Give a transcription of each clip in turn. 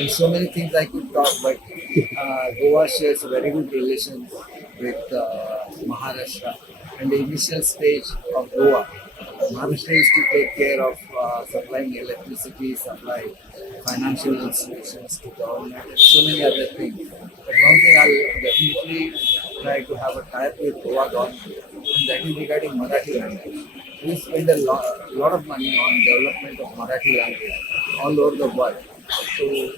There's so many things I could talk, but Goa shares very good relations with Maharashtra. And the initial stage of Goa, Maharashtra used to take care of supplying electricity, supply financial institutions to government, and so many other things. But one thing I'll definitely try to have a tie with Goa government, and that is regarding Marathi language. We spend lot of money on development of Marathi language all over the world. So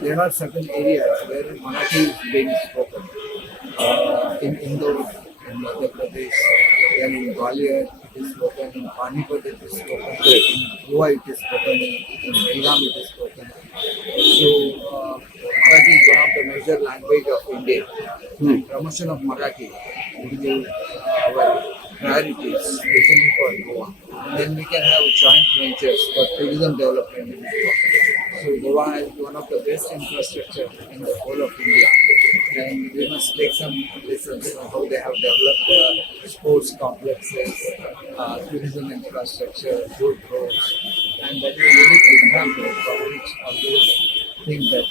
there are certain areas where Marathi is being spoken. In Indore, in Madhya Pradesh, then in Gwalior it is spoken, in Panipat it is spoken, in Goa it is spoken, in Belgaum it is spoken. So Marathi is one of the major language of India. And promotion of Marathi will be our priorities, especially for Goa. And then we can have joint ventures for tourism development in Goa. So Goa has one of the best infrastructure in the whole of India. And we must take some lessons on how they have developed sports complexes, tourism infrastructure, good roads, and that is a unique example from which always think that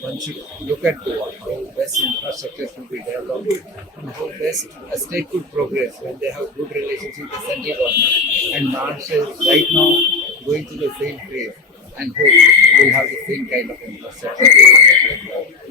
one should look at Goa, how best infrastructure should be developed, and how best a state could progress when they have good relations with the central government. And Maharashtra is right now going through the same phase and hope we'll have the same kind of infrastructure.